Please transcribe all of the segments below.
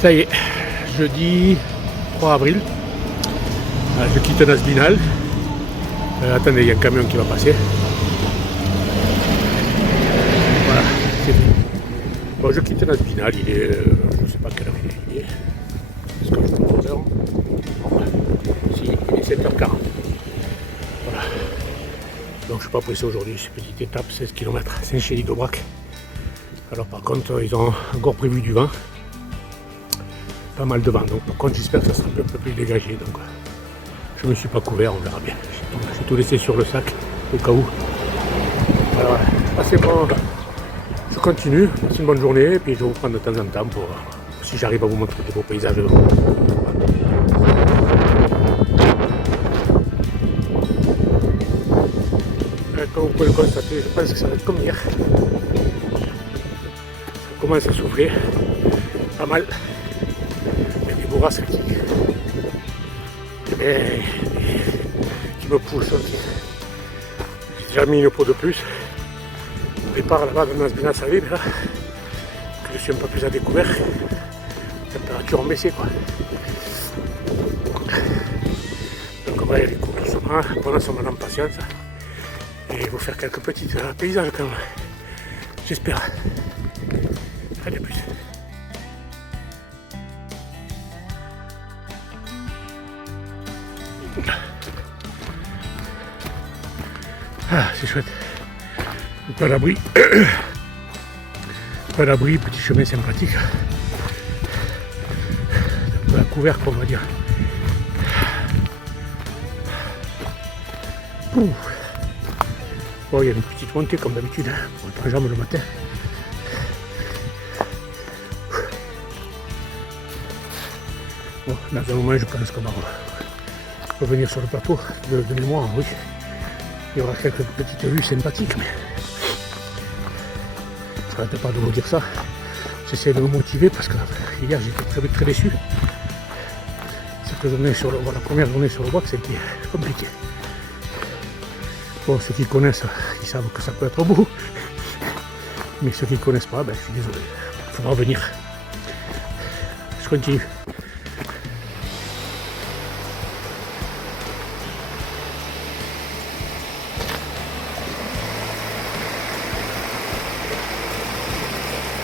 Ça y est, jeudi 3 avril, je quitte Nasbinal. Attendez, il y a un camion qui va passer. Voilà, c'est fini. Bon, je quitte Nasbinal, il est, je ne sais pas quelle heure il est. Est-ce que je trouve l'heure? Bon, si, il est 7h40. Voilà. Donc je ne suis pas pressé aujourd'hui, c'est une petite étape, 16 km, Saint-Chély-d'Aubrac. Alors par contre, ils ont encore prévu du vent. Pas mal de vent, donc par contre j'espère que ça sera un peu plus dégagé. Donc je me suis pas couvert, on verra bien. J'ai tout laissé sur le sac au cas où. Alors passez bon, je continue, passez une bonne journée et puis je vais vous prendre de temps en temps pour si j'arrive à vous montrer des beaux paysages. Comme vous pouvez le constater, je pense que ça va être comme hier. Ça commence à souffler pas mal. Bourrasques qui me poussent. J'ai déjà mis une peau de plus. Au départ là-bas dans Nasbinal ça allait, mais là que je suis un peu plus à découvert, la température a baissé quoi. Donc on va y aller courir doucement, prendre son mal en patience et vous faire quelques petits paysages quand même. J'espère. Allez à plus. Ah, c'est chouette. Pas d'abri. Pas d'abri, petit chemin sympathique. Un peu à couvert, on va dire. Bon, il y a une petite montée comme d'habitude pour notre jambe le matin. Bon, dans un moment, je pense qu'on va revenir sur le plateau de mémoire, oui. Il y aura quelques petites vues sympathiques, mais je n'arrête pas de vous dire ça. J'essaie de me motiver parce que hier j'étais très déçu. Cette journée la première journée sur le bois, c'était compliqué. Bon, ceux qui connaissent, ils savent que ça peut être beau. Mais ceux qui ne connaissent pas, je suis désolé. Il faudra revenir. Je continue.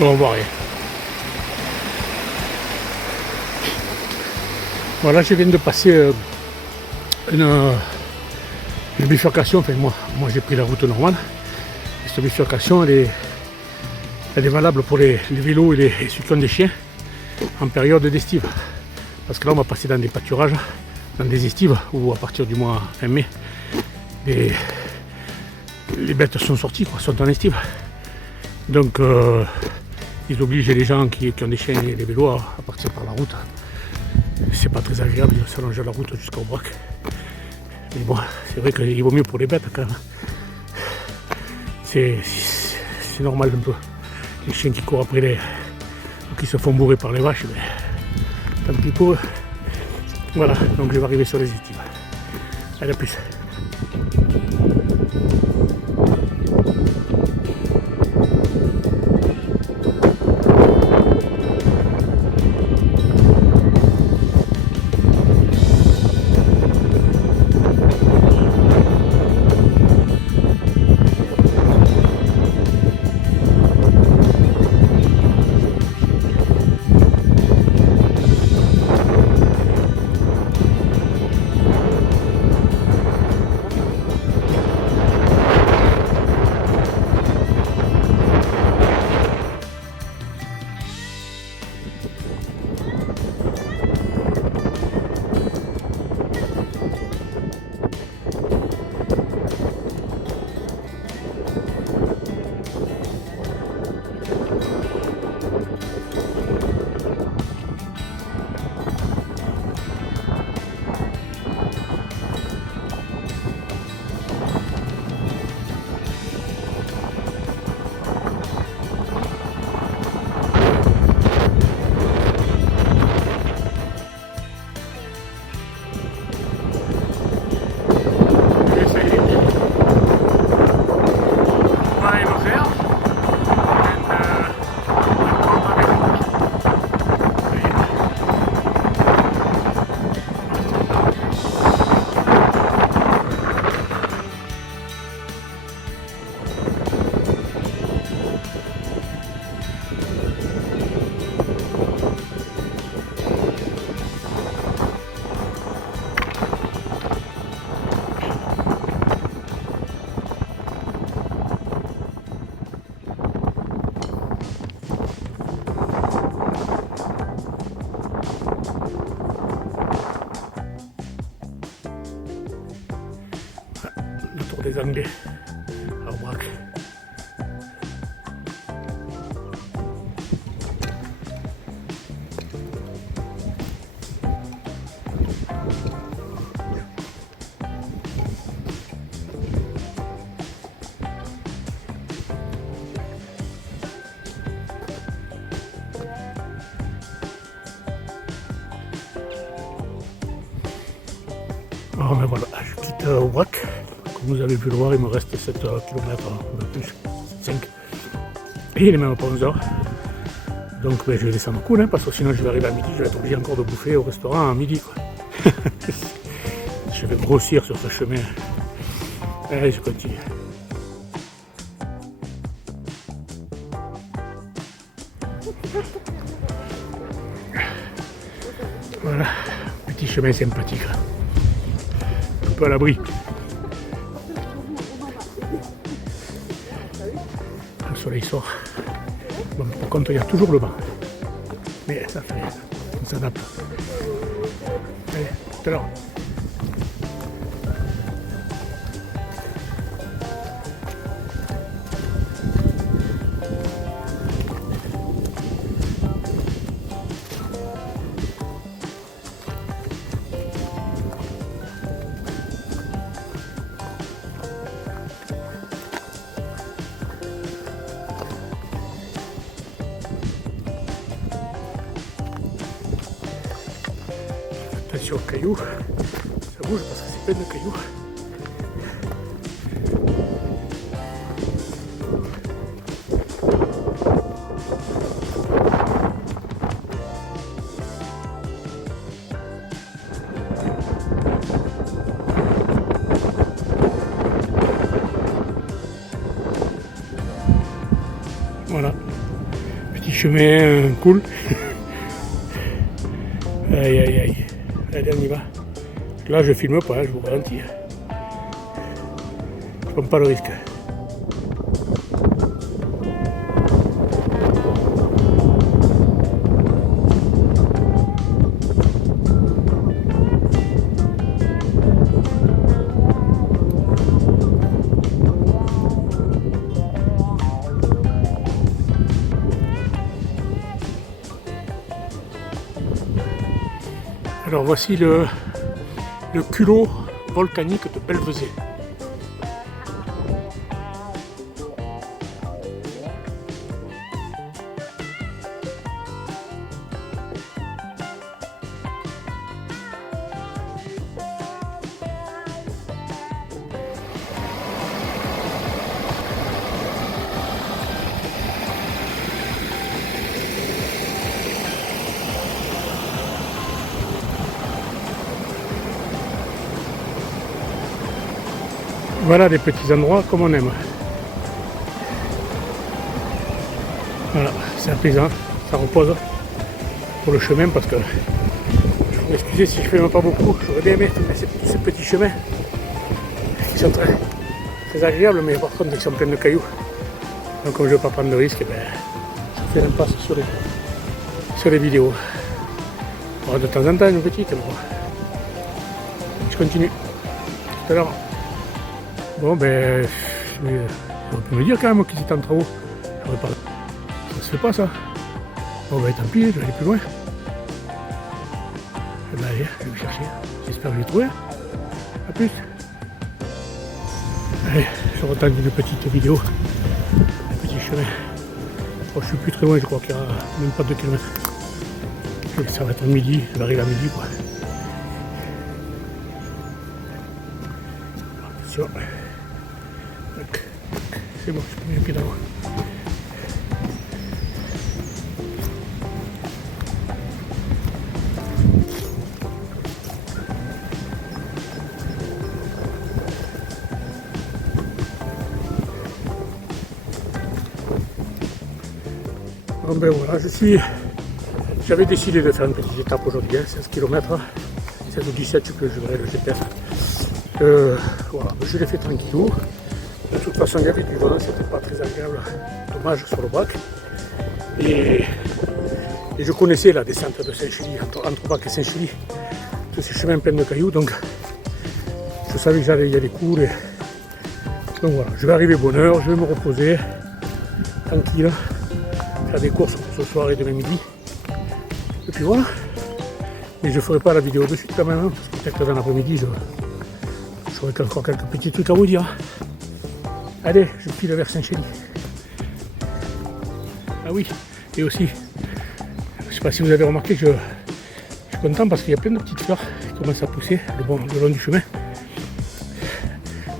Bon, on voit rien. Voilà, je viens de passer une bifurcation. Enfin, moi j'ai pris la route normale. Et cette bifurcation, elle est valable pour les vélos et ceux qui ont des chiens en période d'estive. Parce que là, on va passer dans des pâturages, dans des estives où à partir du mois fin mai, les bêtes sont sorties, sont en estive. Donc, ils obligent les gens qui ont des chiens et des vélos à partir par la route. C'est pas très agréable de s'allonger la route jusqu'au Brac. Mais bon, c'est vrai qu'il vaut mieux pour les bêtes quand même. C'est normal un peu. Les chiens qui courent après ou qui se font bourrer par les vaches, mais tant pis pour eux. Voilà, donc je vais arriver sur les estives. Allez, à plus. pour les Anglais, Arbrac. Alors ben voilà, je quitte Aubrac. Comme vous avez pu le voir, il me reste 7 km, un peu plus, 5. Et il est même pas 11 h. Donc ben, je vais descendre cool, hein, parce que sinon je vais arriver à midi, je vais être obligé encore de bouffer au restaurant à midi. Quoi. Je vais grossir sur ce chemin. Allez, je continue. Voilà, petit chemin sympathique. Un peu à l'abri. Le soleil sort. Bon, par contre, il y a toujours le vent. Mais ça fait, on s'adapte. Allez, tout à l'heure. Attention aux cailloux, ça bouge parce que c'est plein de cailloux. Voilà, petit chemin cool. Aïe aïe aïe. Allez, on y va. Là, je filme pas, je vous garantis. Je prends pas le risque. Alors voici le culot volcanique de Belvezé. Voilà des petits endroits comme on aime. Voilà, c'est apaisant, ça repose pour le chemin parce que, je vous excusez si je ne filme pas beaucoup, j'aurais bien aimé tous ces petits chemins qui sont très agréables, mais par contre ils sont pleins de cailloux. Donc comme je ne veux pas prendre de risques, ben, je fais l'impasse sur les vidéos. Bon, de temps en temps une petite, mais bon. Je continue. Tout à l'heure. Bon ben, on peut me dire quand même qu'ils étaient en travaux. Pas... Ça se fait pas ça. Bon ben tant pis, je vais aller plus loin. Eh ben allez, je vais me chercher. J'espère que je vais trouver. A plus. Allez, je retente une petite vidéo. Un petit chemin. Bon, je suis plus très loin, je crois qu'il y a même pas 2 km. Ça va être midi, je vais arriver à midi quoi. Attention. C'est bon, je mets un pied d'avant. Bon ben voilà, j'avais décidé de faire une petite étape aujourd'hui, 16 km, 16 ou 17, je verrai le GPS. Voilà, je l'ai fait tranquillou. De toute façon, il y avait du vent, c'était pas très agréable, dommage sur le Brac. Et je connaissais la descente de Saint-Julie, entre Brac et Saint-Julie, tous ces chemins pleins de cailloux, donc je savais que j'allais y aller cool Donc voilà, je vais arriver bonne heure, je vais me reposer, tranquille, faire des courses pour ce soir et demain midi. Et puis voilà. Mais je ne ferai pas la vidéo de suite quand même, hein, parce que peut-être que dans l'après-midi, j'aurai encore quelques petits trucs à vous dire. Allez, je file vers Saint-Chély. Ah oui, et aussi, je ne sais pas si vous avez remarqué que je suis content parce qu'il y a plein de petites fleurs qui commencent à pousser le long du chemin.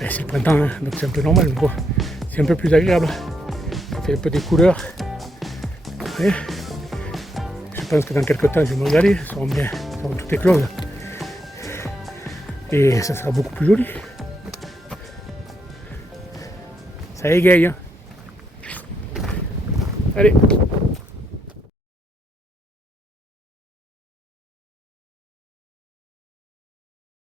Ben, c'est le printemps, hein, donc c'est un peu normal, mais bon, c'est un peu plus agréable. Ça fait un peu des couleurs. Et je pense que dans quelques temps, je vais me regarder, elles seront bien, elles seront toutes écloses. Et ça sera beaucoup plus joli. Ça égaye. Hein. Allez.